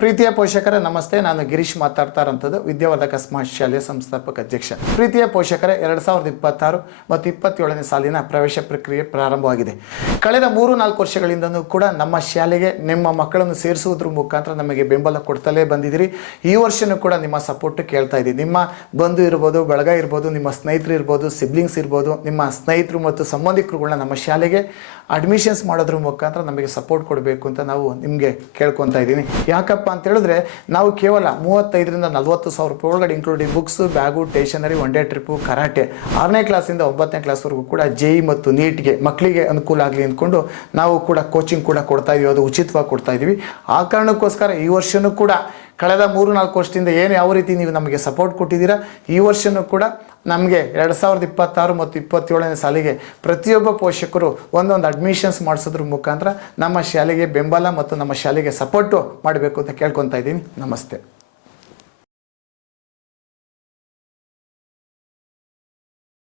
ಪ್ರೀತಿಯ ಪೋಷಕರೇ ನಮಸ್ತೆ. ನಾನು ಗಿರೀಶ್ ಮಾತಾಡ್ತಾ ಇರೋಂಥದ್ದು ವಿದ್ಯಾವರ್ಧಕ ಸ್ಮಾರ್ಟ್ ಶಾಲೆಯ ಸಂಸ್ಥಾಪಕ ಅಧ್ಯಕ್ಷ. ಪ್ರೀತಿಯ ಪೋಷಕರೇ, 2026 ಮತ್ತು 27ನೇ ಸಾಲಿನ ಪ್ರವೇಶ ಪ್ರಕ್ರಿಯೆ ಪ್ರಾರಂಭವಾಗಿದೆ. ಕಳೆದ 3-4 ವರ್ಷಗಳಿಂದನೂ ಕೂಡ ನಮ್ಮ ಶಾಲೆಗೆ ನಿಮ್ಮ ಮಕ್ಕಳನ್ನು ಸೇರಿಸುವುದ್ರ ಮುಖಾಂತರ ನಮಗೆ ಬೆಂಬಲ ಕೊಡ್ತಲೇ ಬಂದಿದ್ದೀರಿ. ಈ ವರ್ಷನೂ ಕೂಡ ನಿಮ್ಮ ಸಪೋರ್ಟ್ ಕೇಳ್ತಾ ಇದ್ದೀವಿ. ನಿಮ್ಮ ಬಂಧು ಇರ್ಬೋದು, ಬಳಗ ಇರ್ಬೋದು, ನಿಮ್ಮ ಸ್ನೇಹಿತರು ಇರ್ಬೋದು, ಸಿಬ್ಲಿಂಗ್ಸ್ ಇರ್ಬೋದು, ನಿಮ್ಮ ಸ್ನೇಹಿತರು ಮತ್ತು ಸಂಬಂಧಿಕರುಗಳನ್ನ ನಮ್ಮ ಶಾಲೆಗೆ ಅಡ್ಮಿಷನ್ಸ್ ಮಾಡೋದ್ರ ಮುಖಾಂತರ ನಮಗೆ ಸಪೋರ್ಟ್ ಕೊಡಬೇಕು ಅಂತ ನಾವು ನಿಮಗೆ ಕೇಳ್ಕೊತಾ ಇದ್ದೀನಿ. ಯಾಕಪ್ಪ ಅಂತ ಹೇಳಿದ್ರೆ, ನಾವು ಕೇವಲ 35,000 ರಿಂದ 40,000 ರೂಪಾಯಿ ಒಳಗಡೆ including books, bag, stationery, one day trip, karate, 6ನೇ ಕ್ಲಾಸಿಂದ 9ನೇ ಕ್ಲಾಸ್ವರೆಗೂ ಕೂಡ JEE ಮತ್ತು ನೀಟ್ಗೆ ಮಕ್ಕಳಿಗೆ ಅನುಕೂಲ ಆಗಲಿ ಅಂದ್ಕೊಂಡು ನಾವು ಕೂಡ ಕೋಚಿಂಗ್ ಕೂಡ ಕೊಡ್ತಾ ಇದೀವಿ. ಅದು ಉಚಿತವಾಗಿ ಕೊಡ್ತಾ ಇದ್ದೀವಿ. ಆ ಕಾರಣಕ್ಕೋಸ್ಕರ ಈ ವರ್ಷವೂ ಕೂಡ ಕಳೆದ 3-4 ವರ್ಷದಿಂದ ಯಾವ ರೀತಿ ನೀವು ನಮಗೆ ಸಪೋರ್ಟ್ ಕೊಟ್ಟಿದ್ದೀರಾ, ಈ ವರ್ಷವೂ ಕೂಡ ನಮಗೆ 2026 ಮತ್ತು 27ನೇ ಸಾಲಿಗೆ ಪ್ರತಿಯೊಬ್ಬ ಪೋಷಕರು ಒಂದೊಂದು ಅಡ್ಮಿಷನ್ಸ್ ಮಾಡಿಸೋದ್ರ ಮುಖಾಂತರ ನಮ್ಮ ಶಾಲೆಗೆ ಬೆಂಬಲ ಮತ್ತು ನಮ್ಮ ಶಾಲೆಗೆ ಸಪೋರ್ಟು ಮಾಡಬೇಕು ಅಂತ ಕೇಳ್ಕೊತಾ ಇದ್ದೀನಿ. ನಮಸ್ತೆ.